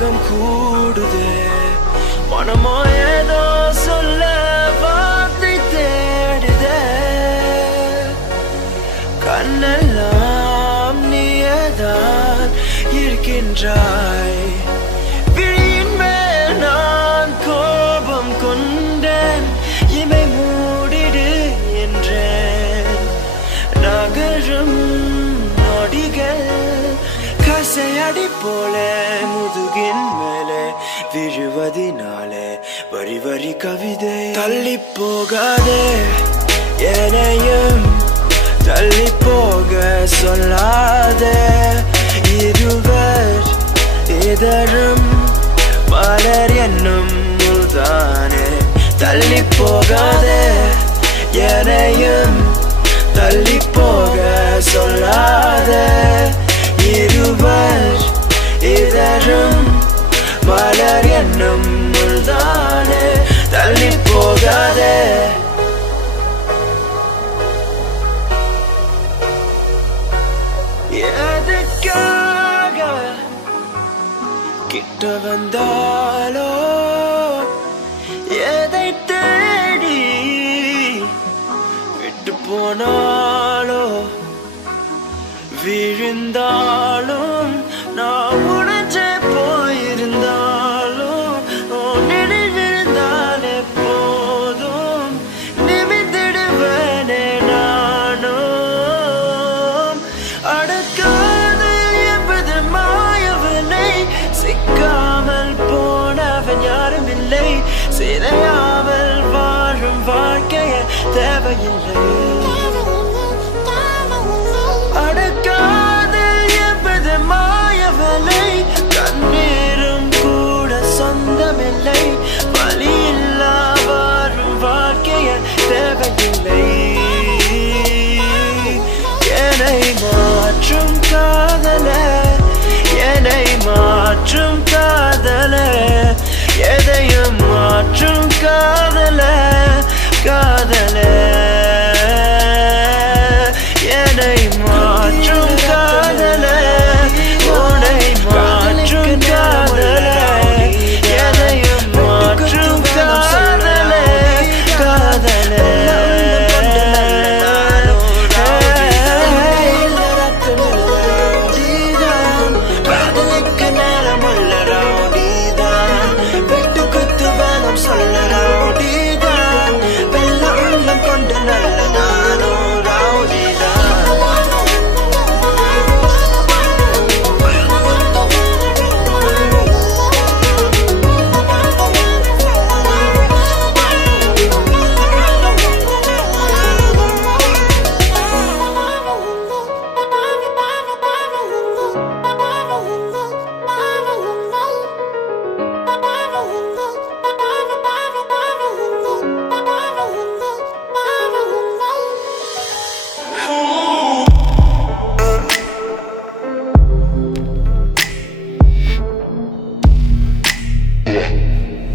வேகம் கூடுதே மனமோ ஏதோ சொல்ல வார்த்தை தேடுதே கண்ணெல்லாம் நீயேதான் இருக்கின்றாய் விழியின் மேல் நான் கோபம் கொண்டேன் இமை மூடிடு என்றேன் நகரும் நொடிகள் கசையடி போல முதுகின் மேலே விழுவதினாலே வரி வரி கவிதை தள்ளி போகாதே என்னையும் தள்ளி போக சொல்லாதே இருவர் இதழும் மலர் என்னும் முள்தானே தள்ளி போகாதே என்னையும் தள்ளி போக சொல்லாதே இருவர் இதழும் மலர் என்னும் முள்தானே தள்ளி போகாதே எதற்காக கிட்ட வந்தாலோ எதை தேடி விட்டு போனாலோ விழுந்தாலும் நான் உடைஞ்சே போயிருந்தாலும் நினைவிருந்தாலே போதும் நிமிந்திடுவேனே நானும் அடக்காது என்பது மாயவனை சிக்காமல் போனவன் யாரும் இல்லை சிறையாமல் வாழும் வாழ்க்கைய தேவையில்லை